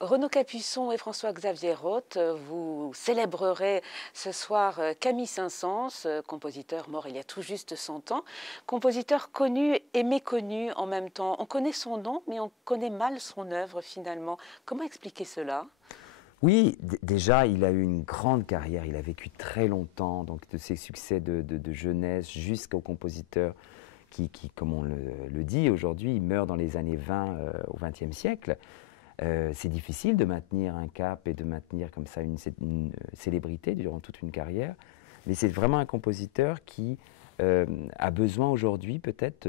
Renaud Capuçon et François-Xavier Roth, vous célébrerez ce soir Camille Saint-Saëns, compositeur mort il y a tout juste 100 ans, compositeur connu et méconnu en même temps. On connaît son nom, mais on connaît mal son œuvre finalement. Comment expliquer cela? Oui, déjà, il a eu une grande carrière. Il a vécu très longtemps, donc de ses succès de jeunesse jusqu'au compositeur qui, comme on le dit aujourd'hui, il meurt dans les années 20 au XXe siècle. C'est difficile de maintenir un cap et de maintenir comme ça une célébrité durant toute une carrière. Mais c'est vraiment un compositeur qui a besoin aujourd'hui peut-être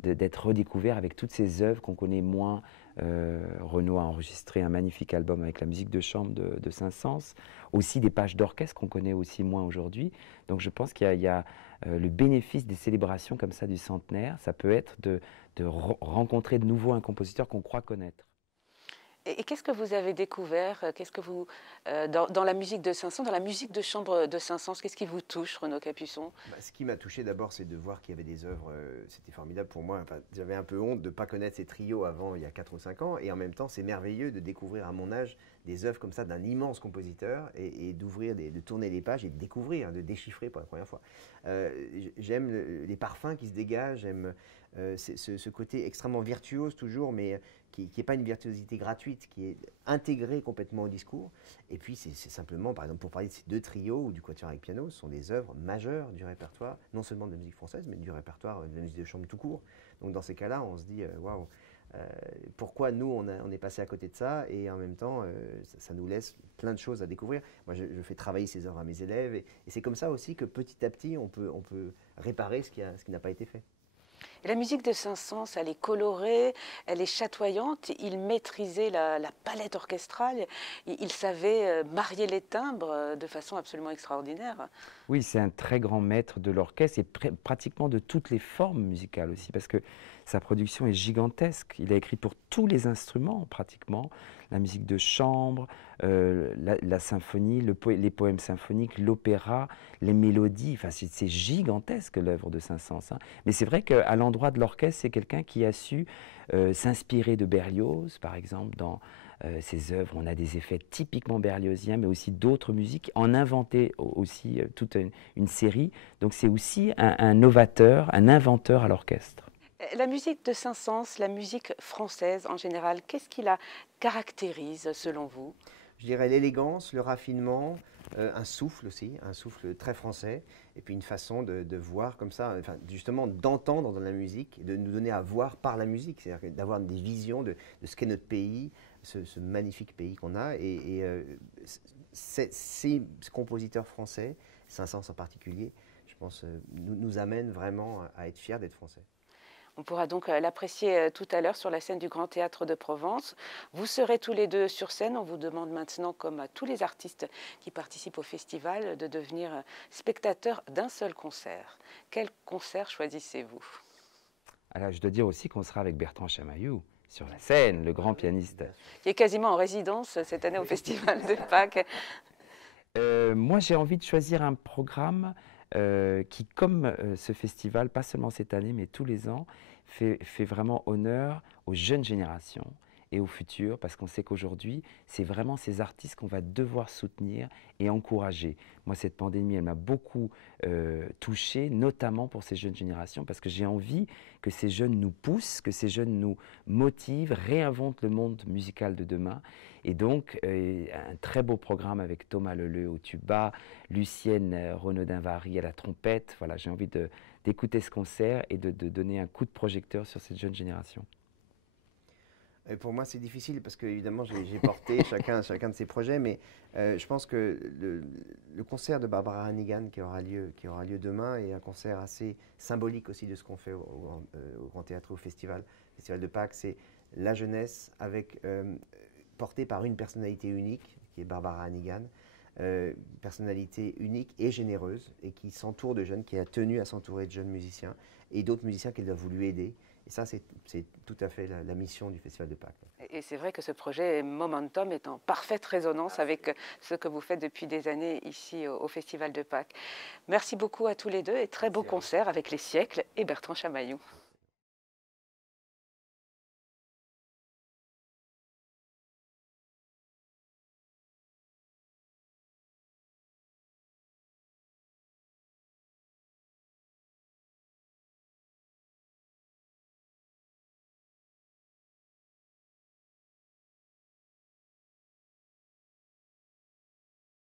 d'être redécouvert avec toutes ses œuvres qu'on connaît moins. Renaud a enregistré un magnifique album avec la musique de chambre de Saint-Saëns, aussi des pages d'orchestre qu'on connaît aussi moins aujourd'hui. Donc je pense qu'il y a le bénéfice des célébrations comme ça du centenaire, ça peut être de rencontrer de nouveau un compositeur qu'on croit connaître. Et qu'est-ce que vous avez découvert? Qu'est-ce que vous, dans la musique de Saint-Saëns, dans la musique de chambre de Saint-Saëns, qu'est-ce qui vous touche, Renaud Capuçon? Ce qui m'a touché d'abord, c'est de voir qu'il y avait des œuvres, c'était formidable pour moi. Enfin, j'avais un peu honte de ne pas connaître ces trios avant, il y a 4 ou 5 ans, et en même temps, c'est merveilleux de découvrir à mon âge des œuvres comme ça d'un immense compositeur, et d'ouvrir, de tourner les pages et de découvrir, de déchiffrer pour la première fois. J'aime les parfums qui se dégagent, j'aime ce côté extrêmement virtuose toujours, mais qui n'est pas une virtuosité gratuite, qui est intégrée complètement au discours. Et puis c'est simplement, par exemple, pour parler de ces deux trios ou du quatuor avec piano, ce sont des œuvres majeures du répertoire, non seulement de la musique française, mais du répertoire de la musique de chambre tout court. Donc dans ces cas-là, on se dit, waouh, pourquoi nous, on est passé à côté de ça, et en même temps, ça nous laisse plein de choses à découvrir. Moi, je fais travailler ces œuvres à mes élèves, et c'est comme ça aussi que petit à petit, on peut réparer ce qui n'a pas été fait. Et la musique de Saint-Saëns, elle est colorée, elle est chatoyante. Il maîtrisait la palette orchestrale. Il savait marier les timbres de façon absolument extraordinaire. Oui, c'est un très grand maître de l'orchestre et pratiquement de toutes les formes musicales aussi, parce que sa production est gigantesque. Il a écrit pour tous les instruments, pratiquement, la musique de chambre, la symphonie, les poèmes symphoniques, l'opéra, les mélodies. Enfin, c'est gigantesque l'œuvre de Saint-Saëns, hein. Mais c'est vrai qu'à l'endroit de l'orchestre, c'est quelqu'un qui a su s'inspirer de Berlioz, par exemple, dans ses œuvres. On a des effets typiquement berliosiens, mais aussi d'autres musiques, en inventer aussi toute une série. Donc c'est aussi un novateur, un inventeur à l'orchestre. La musique de Saint-Saëns, la musique française en général, qu'est-ce qui la caractérise selon vous? Je dirais l'élégance, le raffinement, un souffle aussi, un souffle très français, et puis une façon de voir comme ça, enfin, justement d'entendre dans la musique, de nous donner à voir par la musique, c'est-à-dire d'avoir des visions de ce qu'est notre pays, ce magnifique pays qu'on a, ces compositeurs français, Saint-Saëns en particulier, je pense, nous amènent vraiment à être fiers d'être français. On pourra donc l'apprécier tout à l'heure sur la scène du Grand Théâtre de Provence. Vous serez tous les deux sur scène. On vous demande maintenant, comme à tous les artistes qui participent au festival, de devenir spectateurs d'un seul concert. Quel concert choisissez-vous? Alors je dois dire aussi qu'on sera avec Bertrand Chamaillou sur la scène, le grand pianiste. Qui est quasiment en résidence cette année au Festival de Pâques. Moi j'ai envie de choisir un programme qui, comme ce festival, pas seulement cette année, mais tous les ans, fait vraiment honneur aux jeunes générations et au futur, parce qu'on sait qu'aujourd'hui, c'est vraiment ces artistes qu'on va devoir soutenir et encourager. Moi, cette pandémie, elle m'a beaucoup touché, notamment pour ces jeunes générations, parce que j'ai envie que ces jeunes nous poussent, que ces jeunes nous motivent, réinventent le monde musical de demain. Et donc, un très beau programme avec Thomas Leleu au tuba, Lucienne Renaudin-Vary à la trompette. Voilà, j'ai envie d'écouter ce concert et de donner un coup de projecteur sur cette jeune génération. Et pour moi, c'est difficile parce que, évidemment, j'ai porté chacun de ces projets, mais je pense que le concert de Barbara Hannigan qui aura lieu demain est un concert assez symbolique aussi de ce qu'on fait au Grand Théâtre, au Festival de Pâques. C'est la jeunesse portée par une personnalité unique, qui est Barbara Hannigan, personnalité unique et généreuse, et qui s'entoure de jeunes, qui a tenu à s'entourer de jeunes musiciens, et d'autres musiciens qu'elle a voulu aider. Et ça, c'est tout à fait la mission du Festival de Pâques. Et c'est vrai que ce projet Momentum est en parfaite résonance avec ce que vous faites depuis des années ici au Festival de Pâques. Merci beaucoup à tous les deux et très beau concert avec Les Siècles et Bertrand Chamaillou.